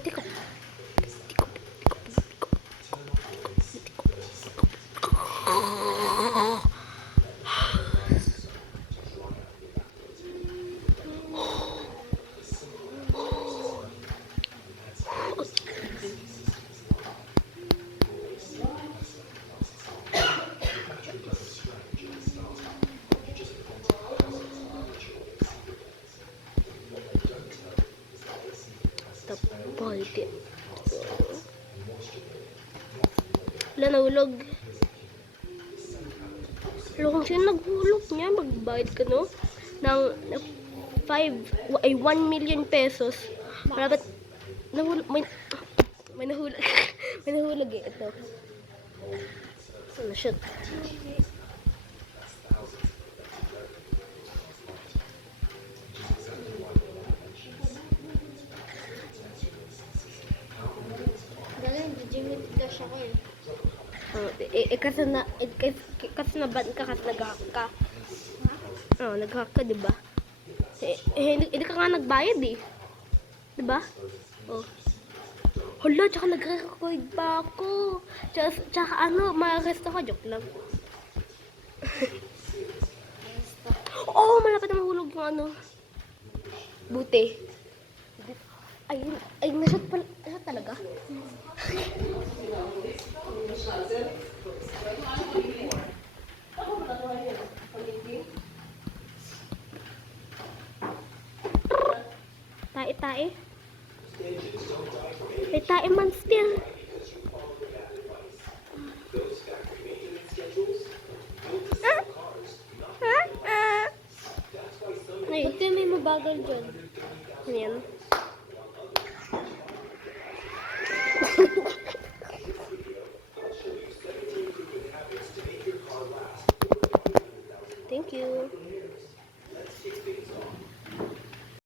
Tiko. Tapos, wala, nahulog. Pero kung sino naghulog niya, magbayad ka, no? Ng 1 million pesos. Para ba't nahulog, may nahulog. May nahulog eh, ito. Ano, shoot. Kasi na ban ka, kasi nag-hack ka. Nag-hack ka, diba? Hindi ka nga nagbayad eh. Diba? Hala, tsaka nag-record pa ako. Tsaka ma-arrest ako. Joke lang. Malapit na mahulog yung buti. Ay, nashoot pala. Nashoot talaga? Tae. May tae man still. Buti may mabagal dyan. Ano yan? Thank you.